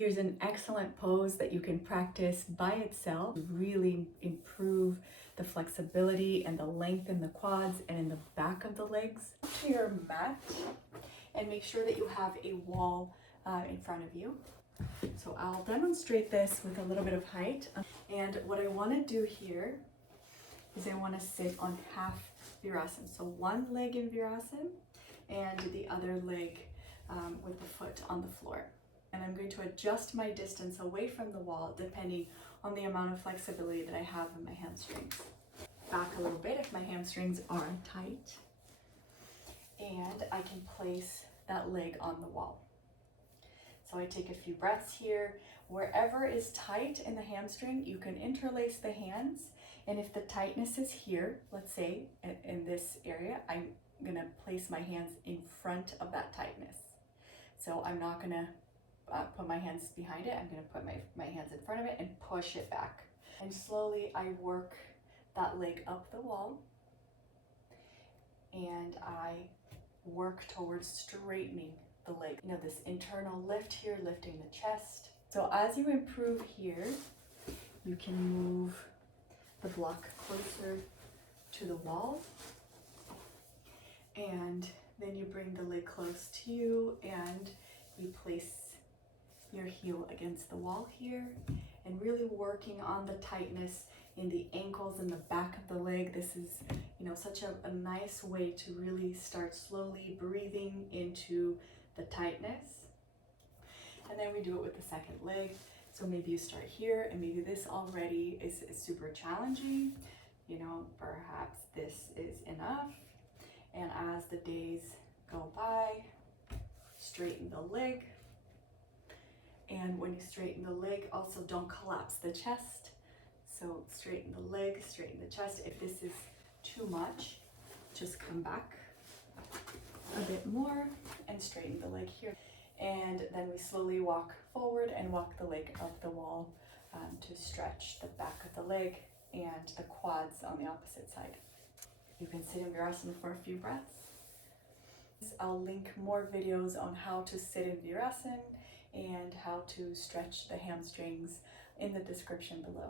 Here's an excellent pose that you can practice by itself to really improve the flexibility and the length in the quads and in the back of the legs. To your mat and make sure that you have a wall in front of you. So I'll demonstrate this with a little bit of height. And what I want to do here is I want to sit on half Virasana. So one leg in Virasana and the other leg with the foot on the floor. And I'm going to adjust my distance away from the wall depending on the amount of flexibility that I have in my hamstrings. Back a little bit if my hamstrings are tight. And I can place that leg on the wall. So I take a few breaths here. Wherever is tight in the hamstring, you can interlace the hands. And if the tightness is here, let's say in this area, I'm gonna place my hands in front of that tightness. So I'm not gonna put my hands behind it. I'm gonna put my hands in front of it and push it back. And slowly I work that leg up the wall. And I work towards straightening the leg. You know, this internal lift here, lifting the chest. So as you improve here, you can move the block closer to the wall. And then you bring the leg close to you and you place your heel against the wall here and really working on the tightness in the ankles and the back of the leg. This is, you know, such a nice way to really start slowly breathing into the tightness. And then we do it with the second leg. So maybe you start here and maybe this already is super challenging. You know, perhaps this is enough. And as the days go by, straighten the leg. And when you straighten the leg, also don't collapse the chest. So straighten the leg, straighten the chest. If this is too much, just come back a bit more and straighten the leg here. And then we slowly walk forward and walk the leg up the wall to stretch the back of the leg and the quads on the opposite side. You can sit in Virasana for a few breaths. I'll link more videos on how to sit in Virasana and how to stretch the hamstrings in the description below.